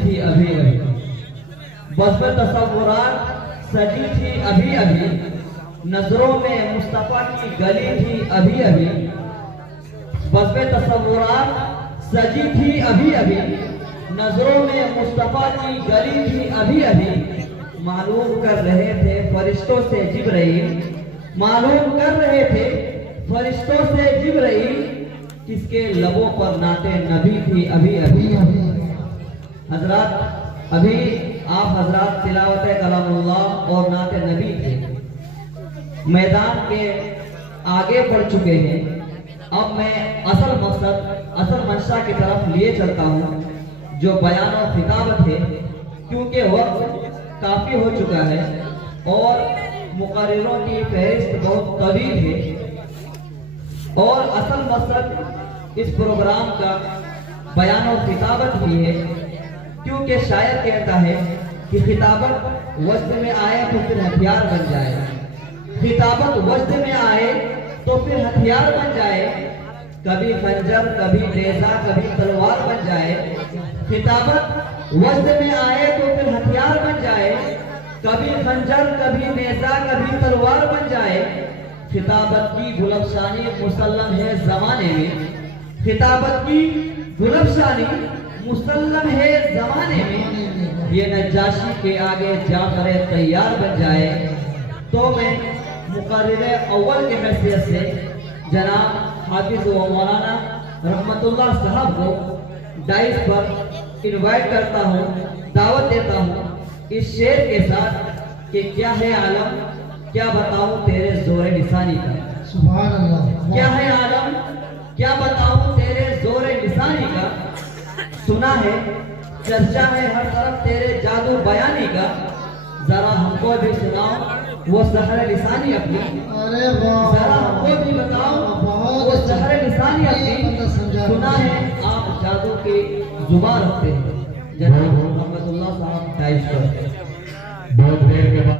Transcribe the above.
تھی ابھی ابھی، بس میں تصورات سجی تھی ابھی ابھی، نظروں میں مصطفیٰ کی گلی تھی ابھی ابھی، بس میں تصورات سجی تھی ابھی ابھی، نظروں میں مصطفیٰ کی گلی تھی ابھی ابھی، معلوم کر رہے تھے فرشتوں سے جبرائیل، معلوم کر رہے تھے فرشتوں سے جبرائیل، کس کے لبوں پر نعت نبی تھی ابھی ابھی۔ حضرات ابھی آپ حضرات تلاوت کلام اللہ اور نعت نبی تھے، میدان کے آگے بڑھ چکے ہیں، اب میں اصل مقصد اصل منشا کی طرف لیے چلتا ہوں جو بیان و خطابت ہے، کیونکہ وقت کافی ہو چکا ہے اور مقرروں کی فہرست بہت طویل ہے، اور اصل مقصد اس پروگرام کا بیان و خطابت بھی ہے، کیونکہ شاعر کہتا ہے کہ خطابت وجد میں آئے تو پھر ہتھیار بن جائے، خطابت وجد میں آئے تو پھر ہتھیار بن جائے، کبھی خنجر کبھی نیزہ کبھی تلوار بن جائے، خطابت وجد میں آئے تو پھر ہتھیار بن جائے، کبھی خنجر کبھی نیزہ کبھی تلوار بن جائے، خطابت کی گلفشانی مسلم ہے زمانے میں، خطابت کی گلفشانی مسلم ہے زمانے میں، یہ نجاشی کے آگے جعفر تیار بن جائے، تو میں مقرر اول کی حیثیت سے جناب حافظ و مولانا رحمت اللہ صاحب کو ڈائس پر انوائٹ کرتا ہوں، دعوت دیتا ہوں اس شعر کے ساتھ کہ کیا ہے عالم کیا بتاؤں تیرے زور لسانی کا، سبحان اللہ، کیا ہے عالم کیا بتاؤں تیرے زور لسانی کا، سنا ہے چرچا ہے ہر طرف تیرے جادو بیانی کا، ذرا ہم کو بھی سناؤ وہ سحر لسانی اپنی، ذرا ہم کو بھی بتاؤ وہ سحر لسانی اپنی، سنا ہے آپ جادو کی زبان رکھتے ہیں۔ جناب رحمت اللہ صاحب ڈائس پر بہت دیر کے بعد